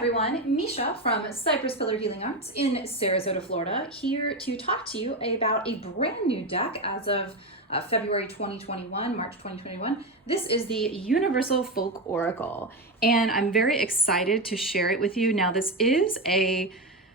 everyone, Misha from Cypress Pillar Healing Arts in Sarasota, Florida, here to talk to you about a brand new deck as of February 2021, March 2021. This is the Universal Folk Oracle, and I'm very excited to share it with you. Now, this is a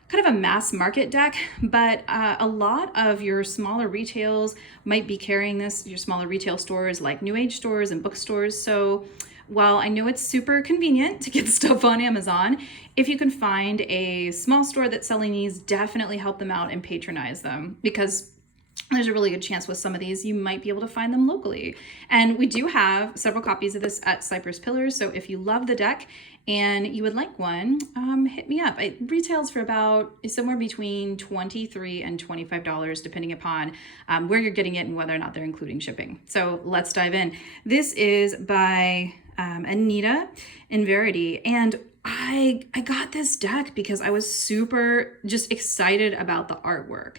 kind of a mass market deck, but a lot of your smaller retails might be carrying this, your smaller retail stores like New Age stores and bookstores. So while I know it's super convenient to get stuff on Amazon, if you can find a small store that's selling these, definitely help them out and patronize them, because there's a really good chance with some of these you might be able to find them locally. And we do have several copies of this at Cypress Pillars, so if you love the deck and you would like one, hit me up. It retails for about somewhere between $23 and $25, depending upon where you're getting it and whether or not they're including shipping. So let's dive in. This is by Anita in Verity, and I got this deck because I was super just excited about the artwork.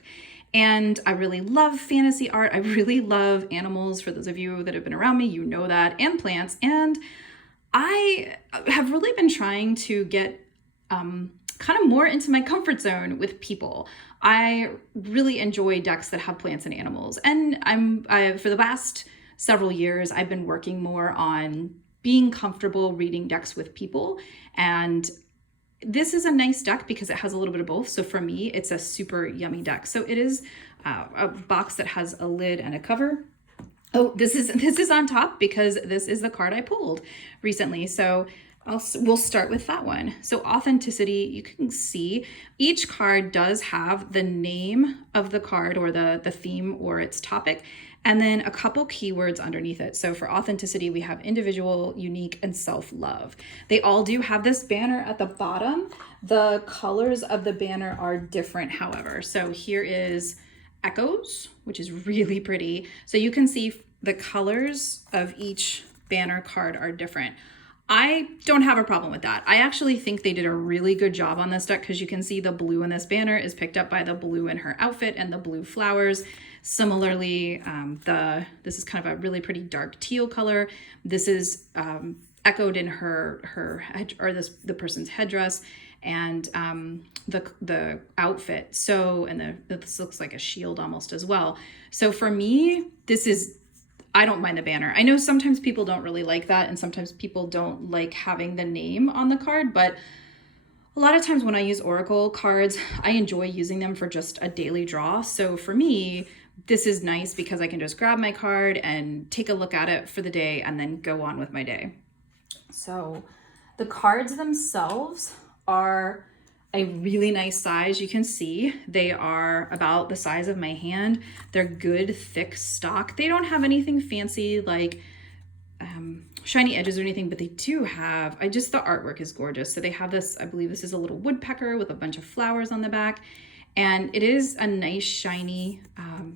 And I really love fantasy art. I really love animals. For those of you that have been around me, you know that, and plants. And I have really been trying to get kind of more into my comfort zone with people. I really enjoy decks that have plants and animals. And for the last several years, I've been working more on being comfortable reading decks with people. And this is a nice deck because it has a little bit of both. So for me, it's a super yummy deck. So it is a box that has a lid and a cover. Oh, this is on top because this is the card I pulled recently. So we'll start with that one. So authenticity, you can see each card does have the name of the card or the theme or its topic, and then a couple keywords underneath it. So for authenticity, we have individual, unique, and self-love. They all do have this banner at the bottom. The colors of the banner are different, however. So here is Echoes, which is really pretty. So you can see the colors of each banner card are different. I don't have a problem with that. I actually think they did a really good job on this deck because you can see the blue in this banner is picked up by the blue in her outfit and the blue flowers. Similarly, this is kind of a really pretty dark teal color. This is echoed in her the person's headdress and the outfit. So, and this looks like a shield almost as well. So for me, I don't mind the banner. I know sometimes people don't really like that, and sometimes people don't like having the name on the card, but a lot of times when I use Oracle cards, I enjoy using them for just a daily draw. So for me, this is nice because I can just grab my card and take a look at it for the day and then go on with my day. So the cards themselves are a really nice size. You can see they are about the size of my hand. They're good, thick stock. They don't have anything fancy like shiny edges or anything, but they do have, the artwork is gorgeous. So they have this, I believe this is a little woodpecker with a bunch of flowers on the back. And it is a nice shiny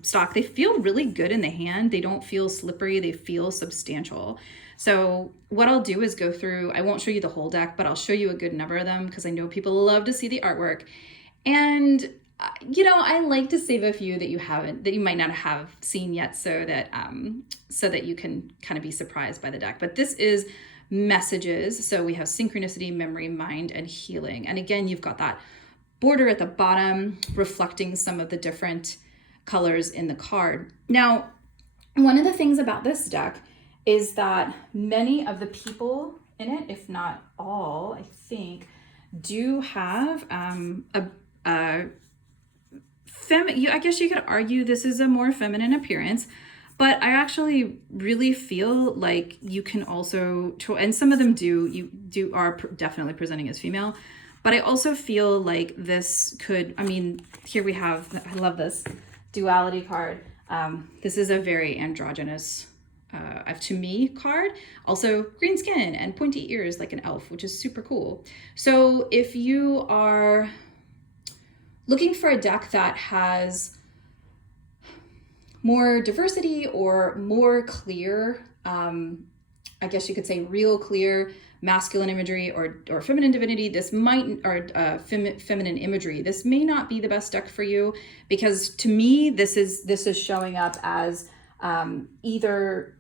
stock. They feel really good in the hand. They don't feel slippery. They feel substantial. So what I'll do is go through, I won't show you the whole deck, but I'll show you a good number of them because I know people love to see the artwork. And, I like to save a few that you might not have seen yet so that you can kind of be surprised by the deck. But this is messages. So we have synchronicity, memory, mind, and healing. And again, you've got that border at the bottom reflecting some of the different colors in the card. Now, one of the things about this deck is that many of the people in it, if not all, I think, do have I guess you could argue this is a more feminine appearance, but I actually really feel like you can also, and some of them are definitely presenting as female, but I also feel like this could, here we have, I love this duality card. This is a very androgynous, to me, card. Also green skin and pointy ears like an elf, which is super cool. So if you are looking for a deck that has more diversity or more clear, I guess you could say real clear masculine imagery or feminine divinity, feminine imagery, this may not be the best deck for you, because to me, this is showing up as either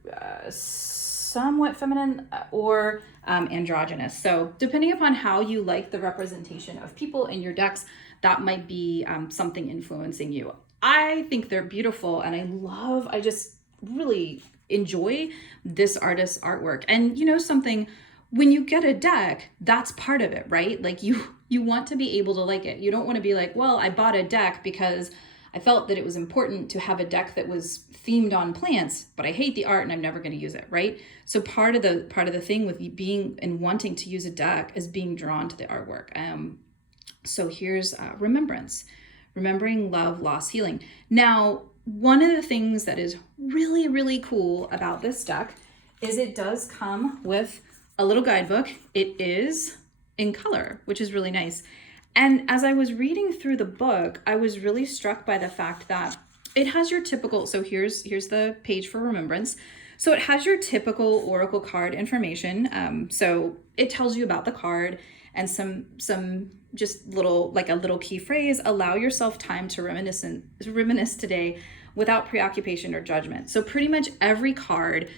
somewhat feminine or androgynous. So depending upon how you like the representation of people in your decks, that might be something influencing you. I think they're beautiful, and I just really enjoy this artist's artwork. And you know something, when you get a deck, that's part of it, right? Like you want to be able to like it. You don't want to be like, well, I bought a deck because I felt that it was important to have a deck that was themed on plants, but I hate the art and I'm never going to use it, right? So part of the thing with being and wanting to use a deck is being drawn to the artwork. So here's Remembrance, remembering love, loss, healing. Now, one of the things that is really, really cool about this deck is it does come with a little guidebook. It is in color, which is really nice. And as I was reading through the book, I was really struck by the fact that it has your typical, so here's the page for Remembrance. So it has your typical Oracle card information. So it tells you about the card and some just little, like a little key phrase, allow yourself time to reminisce today without preoccupation or judgment. So pretty much every card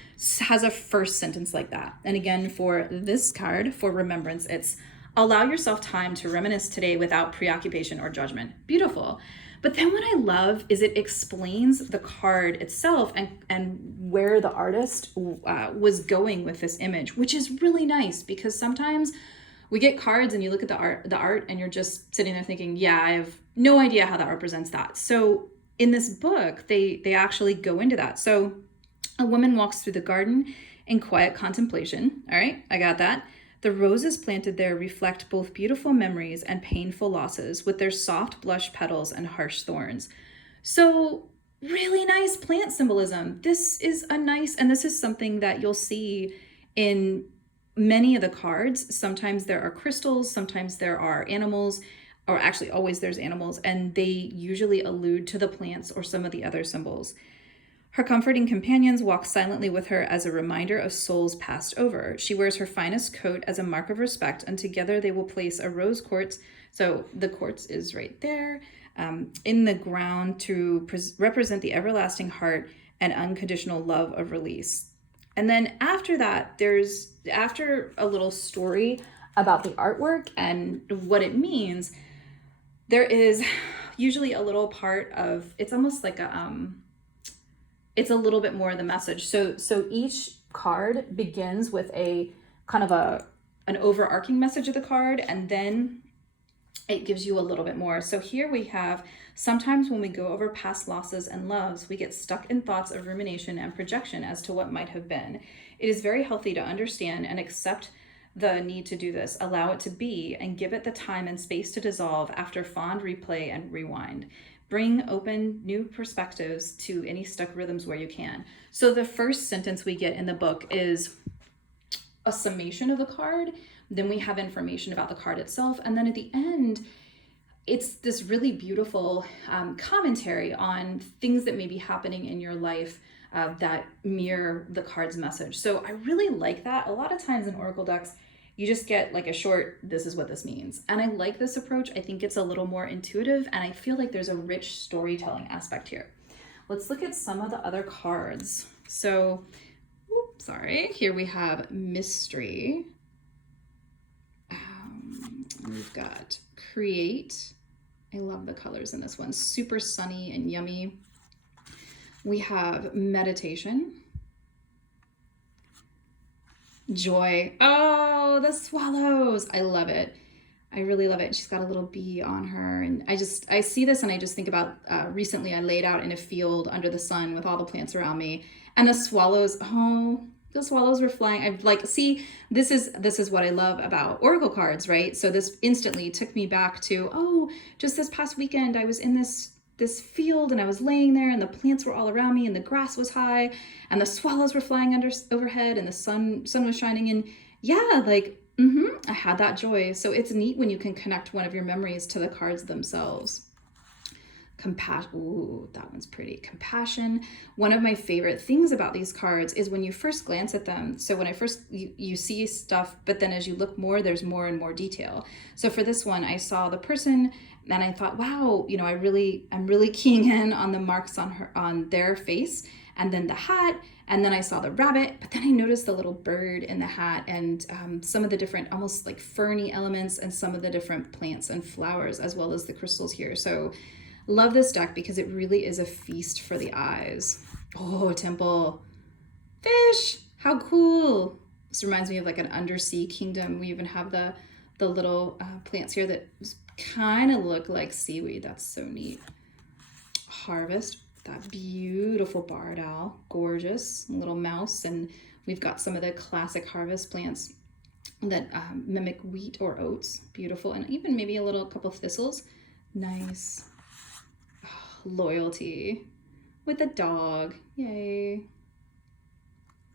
has a first sentence like that. And again, for this card, for Remembrance, it's allow yourself time to reminisce today without preoccupation or judgment. Beautiful. But then what I love is it explains the card itself and where the artist was going with this image, which is really nice, because sometimes we get cards and you look at the art and you're just sitting there thinking, yeah, I have no idea how that represents that. So in this book, they actually go into that. So a woman walks through the garden in quiet contemplation. All right, I got that. The roses planted there reflect both beautiful memories and painful losses with their soft blush petals and harsh thorns. So really nice plant symbolism. This is something that you'll see in many of the cards. Sometimes there are crystals, sometimes there are animals, or actually always there's animals, and they usually allude to the plants or some of the other symbols. Her comforting companions walk silently with her as a reminder of souls passed over. She wears her finest coat as a mark of respect, and together they will place a rose quartz, so the quartz is right there, in the ground to represent the everlasting heart and unconditional love of release. And then after that, after a little story about the artwork and what it means, there is usually a little part of, it's almost like it's a little bit more of the message. So each card begins with a kind of an overarching message of the card, and then it gives you a little bit more. So here we have, sometimes when we go over past losses and loves, we get stuck in thoughts of rumination and projection as to what might have been. It is very healthy to understand and accept the need to do this, allow it to be, and give it the time and space to dissolve after fond replay and rewind. Bring open new perspectives to any stuck rhythms where you can. So the first sentence we get in the book is a summation of the card. Then we have information about the card itself. And then at the end, it's this really beautiful commentary on things that may be happening in your life that mirror the card's message. So I really like that. A lot of times in Oracle decks, you just get like a short, this is what this means. And I like this approach. I think it's a little more intuitive, and I feel like there's a rich storytelling aspect here. Let's look at some of the other cards. So, here we have Mystery. We've got Create. I love the colors in this one. Super sunny and yummy. We have Meditation. Joy. Oh, the swallows. I love it. I really love it. She's got a little bee on her. And I see this and I just think about recently I laid out in a field under the sun with all the plants around me, and the swallows, the swallows were flying. I'm like, see, this is what I love about Oracle cards, right? So this instantly took me back to, just this past weekend, I was in this field and I was laying there and the plants were all around me and the grass was high and the swallows were flying overhead and the sun was shining, and I had that joy. So it's neat when you can connect one of your memories to the cards themselves. Compassion. Ooh, that one's pretty. Compassion. One of my favorite things about these cards is when you first glance at them. So when you see stuff, but then as you look more, there's more and more detail. So for this one, I saw the person and I thought, wow, I'm really keying in on the marks on their face. and then the hat, and then I saw the rabbit, but then I noticed the little bird in the hat, and some of the different almost like ferny elements, and some of the different plants and flowers, as well as the crystals here. So love this deck because it really is a feast for the eyes. Oh, temple. Fish, how cool. This reminds me of like an undersea kingdom. We even have the little plants here that kind of look like seaweed. That's so neat. Harvest, that beautiful barred owl, gorgeous little mouse. And we've got some of the classic harvest plants that mimic wheat or oats, beautiful. And even maybe a couple of thistles, nice. Oh, loyalty with a dog, yay.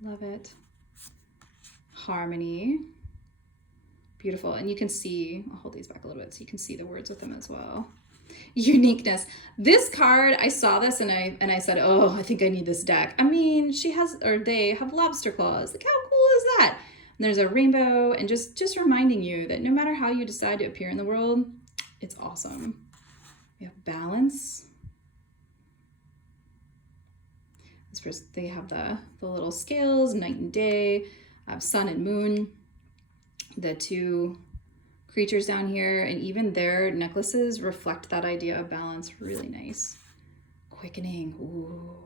Love it. Harmony. Beautiful. And you can see, I'll hold these back a little bit so you can see the words with them as well. Uniqueness. This card, I saw this and I said, oh, I think I need this deck. I mean, they have lobster claws. Like, how cool is that? And there's a rainbow, and just reminding you that no matter how you decide to appear in the world, it's awesome. We have balance. They have the little scales, night and day, sun and moon, the two creatures down here, and even their necklaces reflect that idea of balance. Really nice. Quickening. Ooh,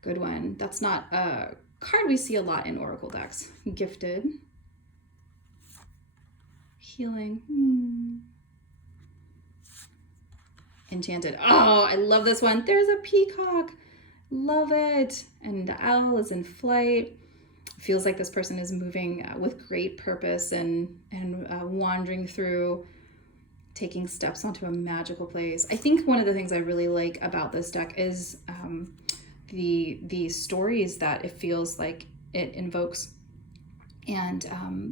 good one. That's not a card we see a lot in oracle decks. Gifted. Healing. Enchanted. Oh, I love this one. There's a peacock. Love it. And the owl is in flight. Feels like this person is moving with great purpose and wandering through, taking steps onto a magical place. I think one of the things I really like about this deck is the stories that it feels like it invokes, and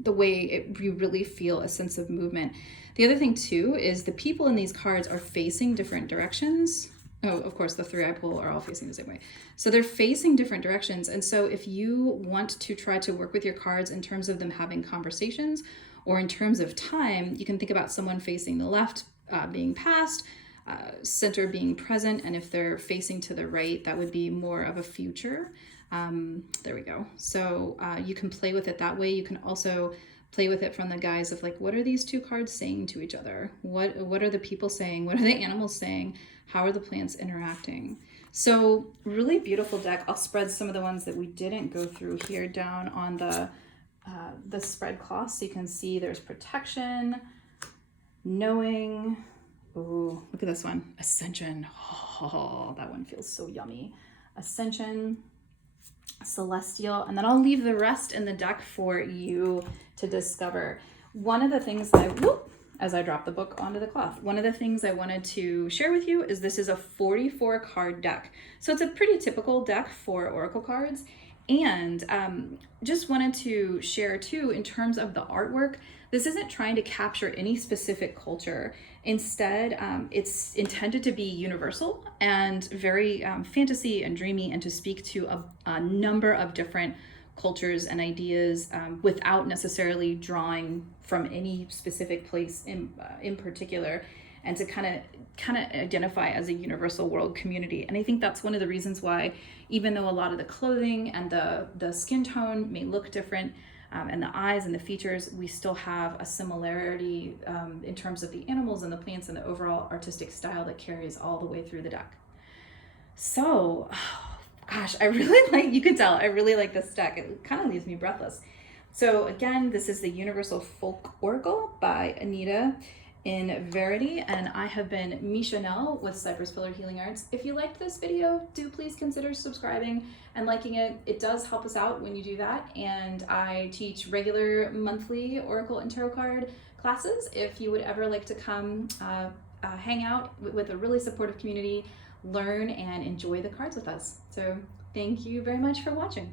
the way you really feel a sense of movement. The other thing too is the people in these cards are facing different directions. Oh, of course, the three I pull are all facing the same way. So they're facing different directions. And so if you want to try to work with your cards in terms of them having conversations, or in terms of time, you can think about someone facing the left being past, center being present, and if they're facing to the right, that would be more of a future. There we go. So you can play with it that way. You can also play with it from the guise of like, what are these two cards saying to each other? What are the people saying? What are the animals saying? How are the plants interacting? So really beautiful deck. I'll spread some of the ones that we didn't go through here down on the spread cloth, so you can see there's protection, knowing. Oh, look at this one, ascension. Oh, that one feels so yummy. Ascension, celestial, and then I'll leave the rest in the deck for you to discover. One of the things as I drop the book onto the cloth, one of the things I wanted to share with you is this is a 44 card deck. So it's a pretty typical deck for oracle cards. And just wanted to share too, in terms of the artwork, this isn't trying to capture any specific culture. Instead, it's intended to be universal and very fantasy and dreamy, and to speak to a number of different cultures and ideas without necessarily drawing from any specific place in particular, and to kind of identify as a universal world community. And I think that's one of the reasons why, even though a lot of the clothing and the skin tone may look different, and the eyes and the features, we still have a similarity in terms of the animals and the plants and the overall artistic style that carries all the way through the deck. So, gosh, I really you can tell, I really like this deck. It kind of leaves me breathless. So again, this is the Universal Folk Oracle by Anita in Verity, and I have been Misha Nell with Cypress Pillar Healing Arts. If you liked this video, do please consider subscribing and liking it. It does help us out when you do that, and I teach regular monthly Oracle and Tarot card classes. If you would ever like to come hang out with a really supportive community, learn and enjoy the cards with us. So thank you very much for watching.